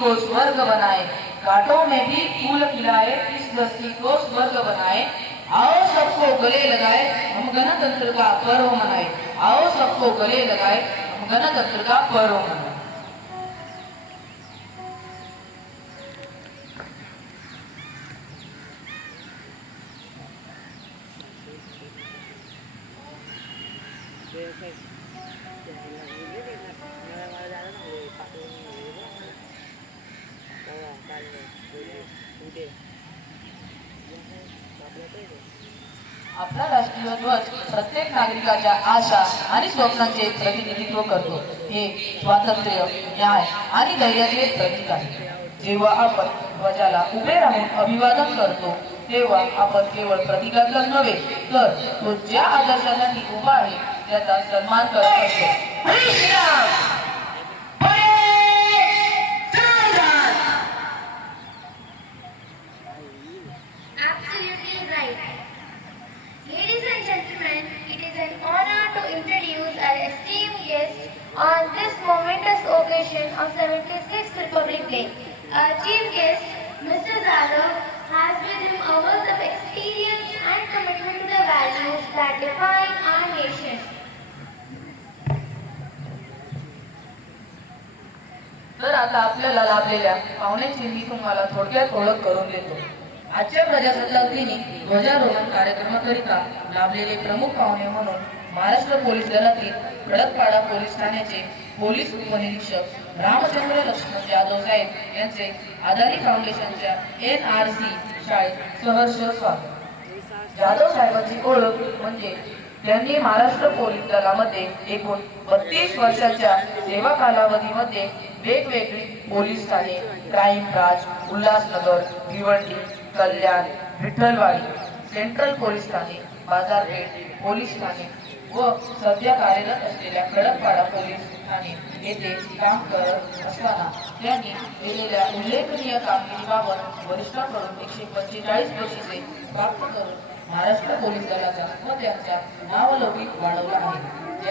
को स्वर्ग बनाए, घाटों में भी फूल खिलाए, इस बस्ती को स्वर्ग बनाए। आओ सबको गले लगाए, हम गणतंत्र का पर्व मनाए। आओ सबको गले लगाए, हम गणतंत्र का पर्व मनाए। आपला राष्ट्रीय ध्वज प्रत्येक नागरिकाच्या आशा आणि स्वप्नांचे प्रतिनिधित्व करतो। हे स्वातंत्र्य, न्याय आणि धैर्याचे प्रतीक आहे। जेव्हा आपण ध्वजाला उभे राहून अभिवादन करतो तेव्हा आपण केवळ प्रतीकाचाच नव्हे तर तो ज्या आदर्शांसाठी उभा आहे त्याचा सन्मान करत असतो। जय Shriram! Absolutely right. Ladies and gentlemen, it is an honor to introduce our esteemed guest on this momentous occasion of 76th Republic Day. Our chief guest, Mr. Zadav, has with him a wealth of experience and commitment to the values that define our nation. तर आता आपल्याला लाभलेल्या पाहुण्यांची मी तुम्हाला थोडक्यात ओळख करून देतो। आजच्या प्रजासत्ताक दिनी ध्वजारोहण कार्यक्रमाकरिता लाभलेले प्रमुख पाहुणे म्हणून महाराष्ट्र पोलीस दलातील खडकपाडा पोलीस ठाण्याचे पोलीस उपनिरीक्षक रामचंद्र लक्ष्मण जाधव साहेब यांचे आदानी फाउंडेशनच्या NRC शाळेत सहर्ष स्वागत। जाधव साहेबांची ओळख म्हणजे त्यांनी महाराष्ट्र पोलीस दलामध्ये एकूण 32 वर्षांच्या सेवा कालावधीमध्ये वेगवेगळी पोलीस ठाणे, crime branch, Ulhasnagar, Bhiwandi, Kalyan, Vitthalwadi, central police ठाणे, बाजारपेठ पोलीस ठाणे व सध्या कार्यरत असलेल्या खडकपाडा पोलीस ठाणे येथे काम करत असताना त्यांनी केलेल्या उल्लेखनीय कामगिरीबाबत वरिष्ठांकडून 145 बक्षिसे प्राप्त करून महाराष्ट्र पोलीस दलाचा व त्यांचा नावलौकिक वाढवला आहे।